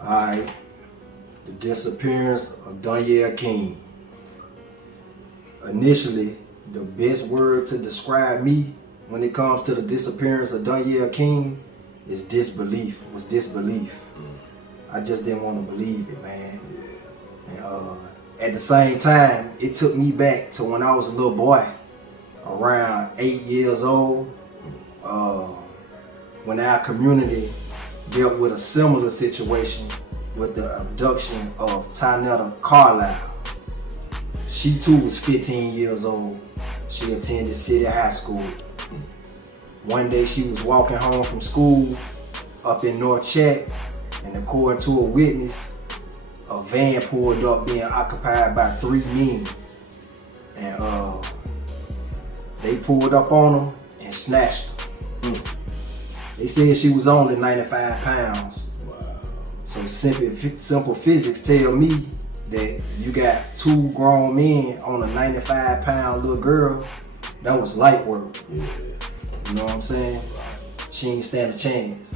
Alright, the disappearance of Donielle King. Initially, the best word to describe me when it comes to the disappearance of Donielle King is disbelief. I just didn't want to believe it, man. And, at the same time, it took me back to when I was a little boy, around 8 years old, when our community dealt with a similar situation with the abduction of Tonetta Carlisle. She too was 15 years old. She attended City High School. One day she was walking home from school up in North Chat, and according to a witness, a van pulled up being occupied by 3 men. And they pulled up on her and snatched her. They said she was only 95 pounds. Wow. So simple physics tell me that you got 2 grown men on a 95-pound little girl. That was light work. Yeah. You know what I'm saying? She ain't stand a chance.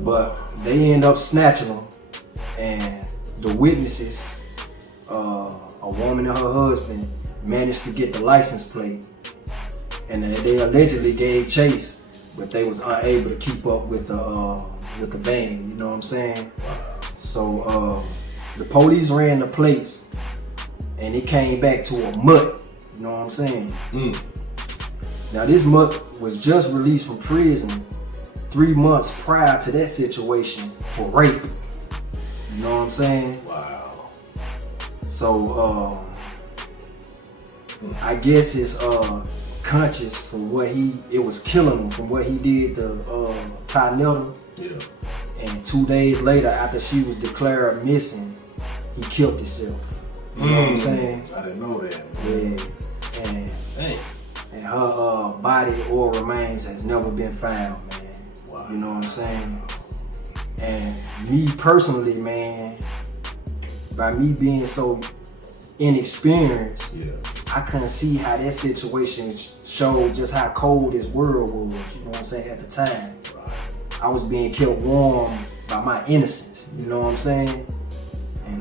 But they end up snatching them, and the witnesses, a woman and her husband, managed to get the license plate, and they allegedly gave chase, but they was unable to keep up with the van. You know what I'm saying? So the police ran the plates, and it came back to a mutt. You know what I'm saying? Now this mutt was just released from prison 3 months prior to that situation for rape. You know what I'm saying? Wow. So I guess his conscience from what it was killing him from what he did to Tonetta. Yeah. And 2 days later, after she was declared missing, he killed himself. You know what I'm saying? I didn't know that. Yeah. And Dang. and her body or remains has never been found, man. Wow. You know what I'm saying? And me personally, man, by me being so inexperienced, Yeah. I couldn't see how that situation showed just how cold this world was, you know what I'm saying, at the time. Right. I was being kept warm by my innocence, you know what I'm saying? And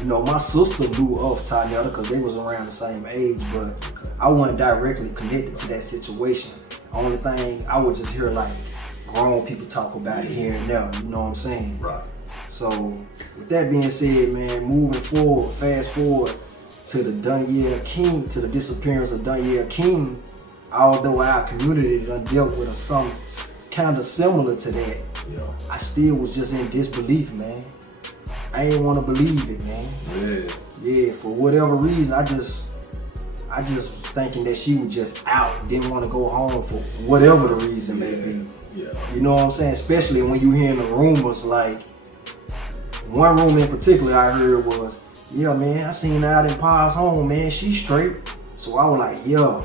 you know, my sister knew of Tonetta because they was around the same age, but I wasn't directly connected to that situation. Only thing, I would just hear like grown people talk about it here and there, you know what I'm saying? Right. So with that being said, man, moving forward, fast forward to the Donielle King, to the disappearance of Donielle King, although our community done dealt with something kind of similar to that, Yeah. I still was just in disbelief, man. I ain't want to believe it, man. Yeah. Yeah, for whatever reason, I just was thinking that she was just out, didn't want to go home for whatever the reason may be. Yeah. You know what I'm saying? Especially when you hearing the rumors, like one rumor in particular I heard was, yeah, man, I seen her out in Pa's home, man, she straight. So I was like, yo,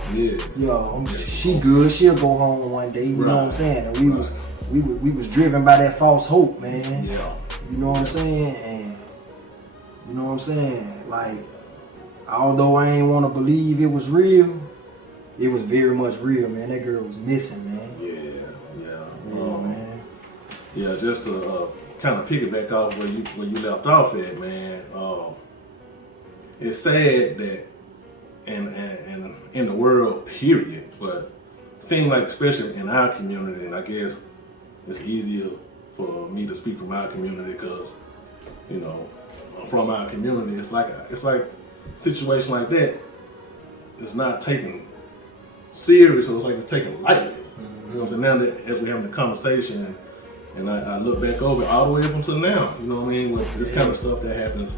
she good, she'll go home one day, you know what I'm saying? And we was driven by that false hope, man. Yeah. You know what I'm saying? And you know what I'm saying? Like, although I ain't want to believe it was real, it was very much real, man. That girl was missing, man. Yeah. Man. Yeah, just to kind of piggyback off where you left off at, man. It's sad that in the world, period, but it seems like especially in our community, and I guess it's easier for me to speak from our community because, you know, from our community, it's like a situation like that. It's not taken serious, or it's like it's taken lightly. You know what I'm saying? Now that as we're having the conversation, and I look back over it all the way up until now, you know what I mean? With this kind of stuff that happens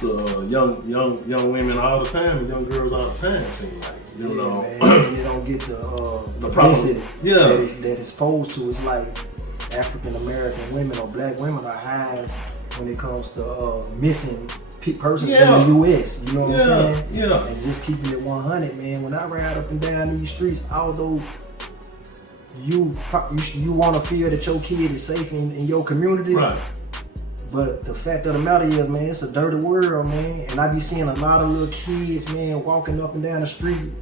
to young women all the time, and young girls all the time, it seems like. You know, man, and they don't get the publicity that it's supposed to. It's like African American women or black women are highs when it comes to missing persons in the U.S. You know what I'm saying? Yeah. And just keeping it 100, man. When I ride up and down these streets, although you want to feel that your kid is safe in your community, right? But the fact of the matter is, man, it's a dirty world, man. And I be seeing a lot of little kids, man, walking up and down the street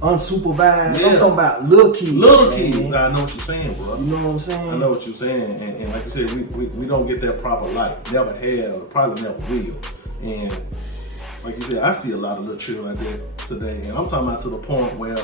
unsupervised. Yeah. I'm talking about little kids. Little man. kids. I know what you're saying, bro. You know what I'm saying? I know what you're saying, and like I said, we don't get that proper light. Never have, probably never will. And like you said, I see a lot of little children like that today, and I'm talking about to the point where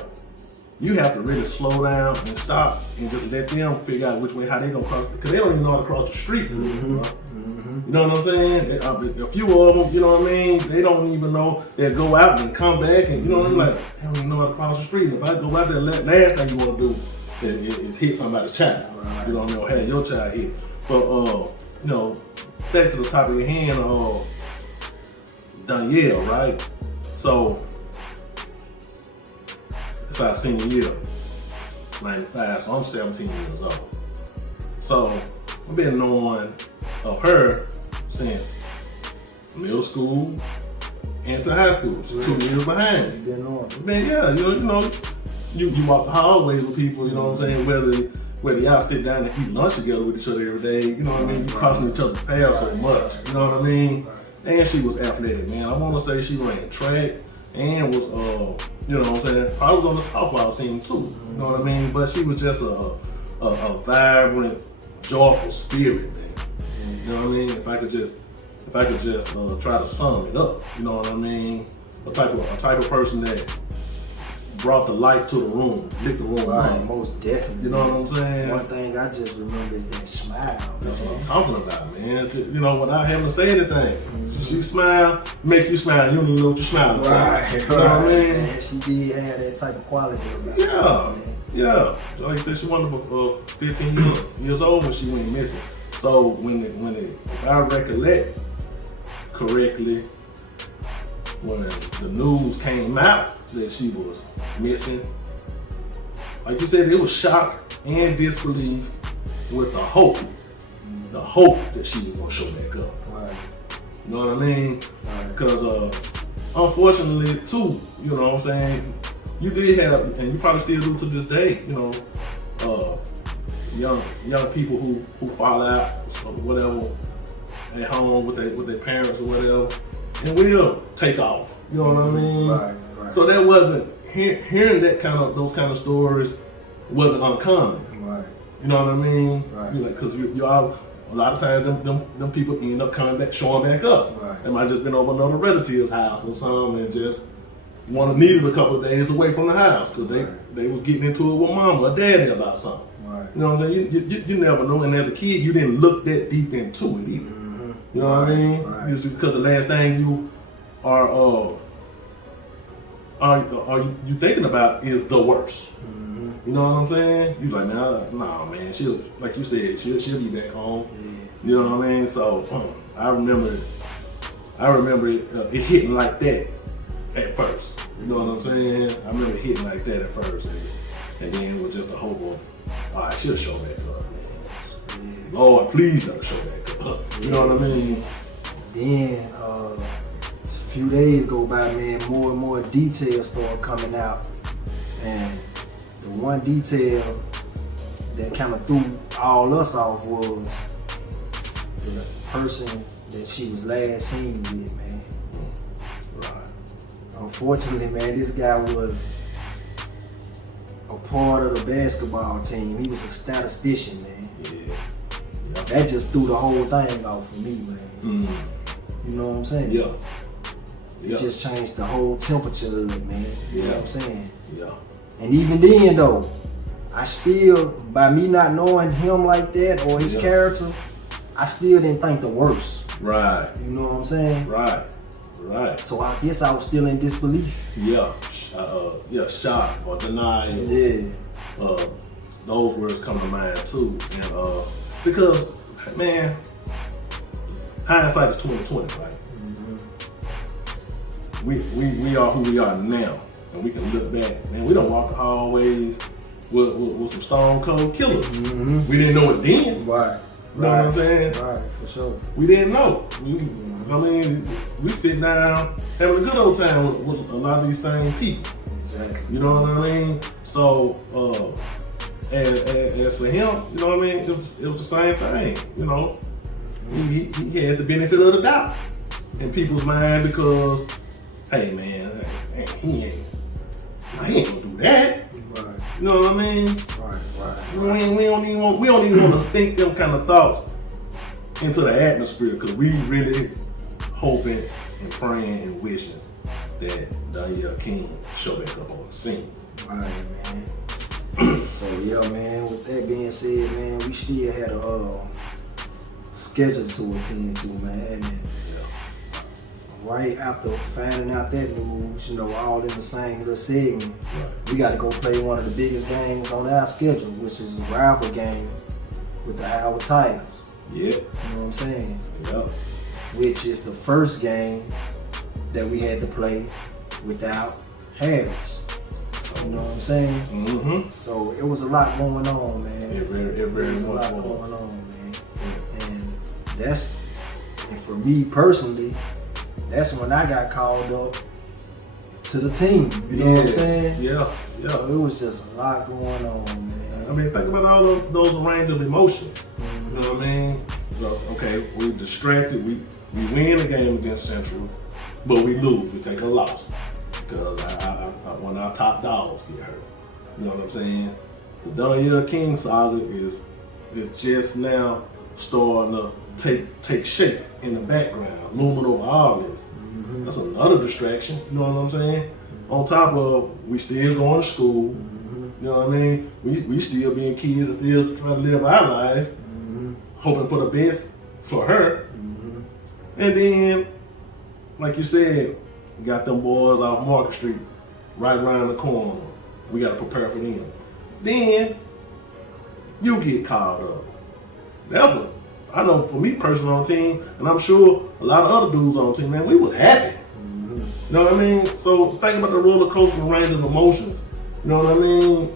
you have to really slow down and stop and just let them figure out which way, how they gonna cross, because they don't even know how to cross the street. Bro. You know what I'm saying? A few of them, you know what I mean? They don't even know. They'll go out and come back, and you know what I mean? Like, they don't even know how to cross the street. If I go out there, last thing you want to do is hit somebody's child. Right. You know what I mean? Or have your child hit. But you know, back to the topic at hand, Donielle, right? So it's our senior year, 95, so I'm 17 years old. So I've been knowing of her since middle school into high school. She's 2 years behind me. Been on. Man, yeah, you walk the hallways with people, you know what I'm saying? Whether y'all sit down and eat lunch together with each other every day, you know what I mean? You crossing each other's paths so much, you know what I mean? And she was athletic, man. I want to say she ran track and was, you know what I'm saying? I was on the softball team too, you know what I mean? But she was just a vibrant, joyful spirit, man. You know what I mean? If I could just try to sum it up, you know what I mean? A type of person that brought the light to the room, lit the room. Right, most definitely. You know what I'm saying? One thing I just remember is that smile. That's what I'm talking about, man. You know, without having to say anything, she smile, make you smile. You don't even know what you're smiling for. Right, you know what I mean? And she did have that type of quality about Yeah, herself, man. yeah. So like I said, she wonderful 15 years old when she went missing. So if I recollect correctly, when the news came out that she was missing, like you said, it was shock and disbelief with the hope that she was gonna show back up. Right. You know what I mean? Right. Because unfortunately too, you know what I'm saying, you did have, and you probably still do to this day, you know, young people who fall out or whatever at home with their parents or whatever, and will take off. You know what I mean? Right. So that wasn't hearing those kind of stories wasn't uncommon. Right. You know what I mean? Right. Because you all, a lot of times them people end up coming back, showing back up. Right. They might have just been over another relative's house or something and just needed a couple of days away from the house because they was getting into it with mama or daddy about something. Right. You know what I'm saying? You never know, and as a kid you didn't look that deep into it either. Mm-hmm. You know what I mean? Right. Usually because the last thing you are you thinking about is the worst. Mm-hmm. You know what I'm saying? You like, nah, man. She'll, like you said, she'll be back home. Yeah. You know what I mean? So I remember it hitting like that at first. You know what I'm saying? I remember it hitting like that at first, and then with just the hope of, all right, she'll show back up, man. Yeah. Lord, please let her show back up. You know what I mean? Then a few days go by, man, more and more details start coming out. And the one detail that kind of threw all us off was the person that she was last seen with, man. Right. Unfortunately, man, this guy was a part of the basketball team. He was a statistician, man. Yeah. That just threw the whole thing off for me, man. Mm. You know what I'm saying? Yeah. It just changed the whole temperature of it, man. You know what I'm saying? Yeah. And even then, though, I still, by me not knowing him like that or his character, I still didn't think the worst. Right. You know what I'm saying? Right. Right. So I guess I was still in disbelief. Yeah. Shock or denial. Yeah. Those words come to mind too. And because, man, hindsight is 20/20, right? Mm-hmm. We are who we are now, and we can look back. Man, we don't walk the hallways with some stone cold killers. Mm-hmm. We didn't know it then. Right. You know what I'm saying? Right, for sure. We didn't know. I mean, we sit down having a good old time with a lot of these same people. Exactly. You know what I mean? So, as for him, you know what I mean? It was the same thing. You know, he had the benefit of the doubt in people's mind because, hey man, he ain't gonna do do that. Right. You know what I mean? Right. We don't even want to think them kind of thoughts into the atmosphere, because we really hoping and praying and wishing that Donielle King show back up on the scene. All right, man. So yeah, man. With that being said, man, we still had a schedule to attend to, man. And right after finding out that news, you know, all in the same little segment, we got to go play one of the biggest games on our schedule, which is a rival game with the Howard Tigers. Yeah. You know what I'm saying? Yeah. Which is the first game that we had to play without Harris. You know what I'm saying? Mm-hmm. So it was a lot going on, man. It very was a much lot was. going on, man. And for me personally, that's when I got called up to the team. You know what I'm saying? Yeah. So it was just a lot going on, man. I mean, think about all of those range of emotions. You know what I mean? So, okay, we're distracted. We win the game against Central, but we lose. We take a loss because when our top dogs get hurt. You know what I'm saying? The Donielle King saga is just now starting to take shape in the background, looming over all this. Mm-hmm. That's another distraction. You know what I'm saying? On top of we still going to school. Mm-hmm. You know what I mean? We still being kids and still trying to live our lives, hoping for the best for her. Mm-hmm. And then, like you said, we got them boys off Market Street right around the corner. We got to prepare for them. Then you get called up. I know for me personally on the team, and I'm sure a lot of other dudes on the team, man, we was happy. Mm-hmm. You know what I mean? So think about the roller coaster range of emotions. You know what I mean?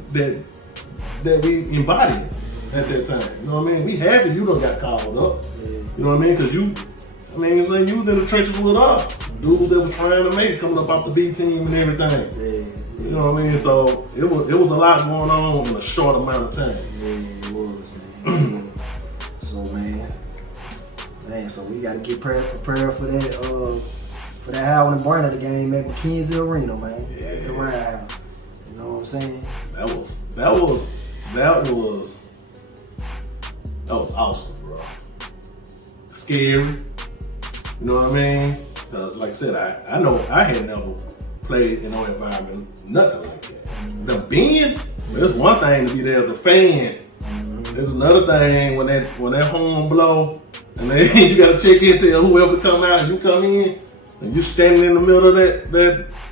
That we embodied at that time. You know what I mean? We happy you done got called up. Yeah. You know what I mean? Because you was in the trenches with us. Dudes that were trying to make it, coming up off the B team and everything. Yeah. You know what I mean? So it was a lot going on in a short amount of time. Yeah, it was, man. So so we gotta get prepared for that Howard and Brandon game at McKenzie Arena, man. At the Roundhouse. You know what I'm saying? That was awesome, bro. Scary. You know what I mean? Because like I said, I know I had never played in no environment, nothing like that. The being, it's one thing to be there as a fan. There's another thing when that horn blow, and then you gotta check in, tell whoever come out, and you come in, and you standing in the middle of that,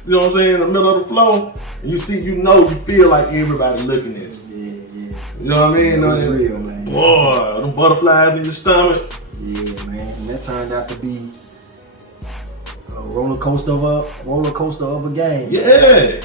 you know what I'm saying, in the middle of the floor, and you feel like everybody looking at you. Yeah. You know what I mean? That's real, man. Boy, them butterflies in your stomach. Yeah, man. And that turned out to be a roller coaster of a game. Yeah.